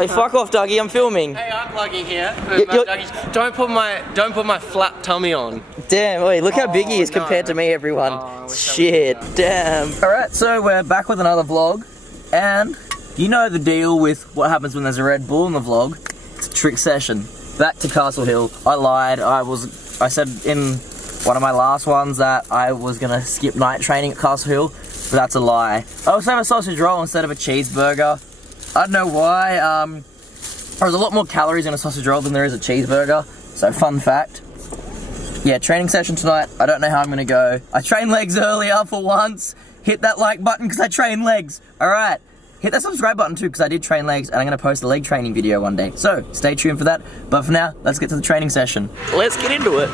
Hey, fuck off, Dougie. I'm filming. Hey, I'm vlogging here. Don't put my flat tummy on. Damn, wait, look how big he is compared to me, everyone. Shit, damn. Alright, so we're back with another vlog. And you know the deal with what happens when there's a Red Bull in the vlog. It's a trick session. Back to Castle Hill. I lied. I said in one of my last ones that I was gonna skip night training at Castle Hill, but that's a lie. I also have a sausage roll instead of a cheeseburger. I don't know why. There's a lot more calories in a sausage roll than there is a cheeseburger. So fun fact. Yeah, training session tonight. I don't know how I'm gonna go. I trained legs earlier for once. Hit that like button because I train legs. Alright. Hit that subscribe button too because I did train legs and I'm gonna post a leg training video one day. So stay tuned for that. But for now, let's get to the training session. Let's get into it.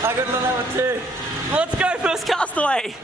I got another one too. Let's go, first castaway.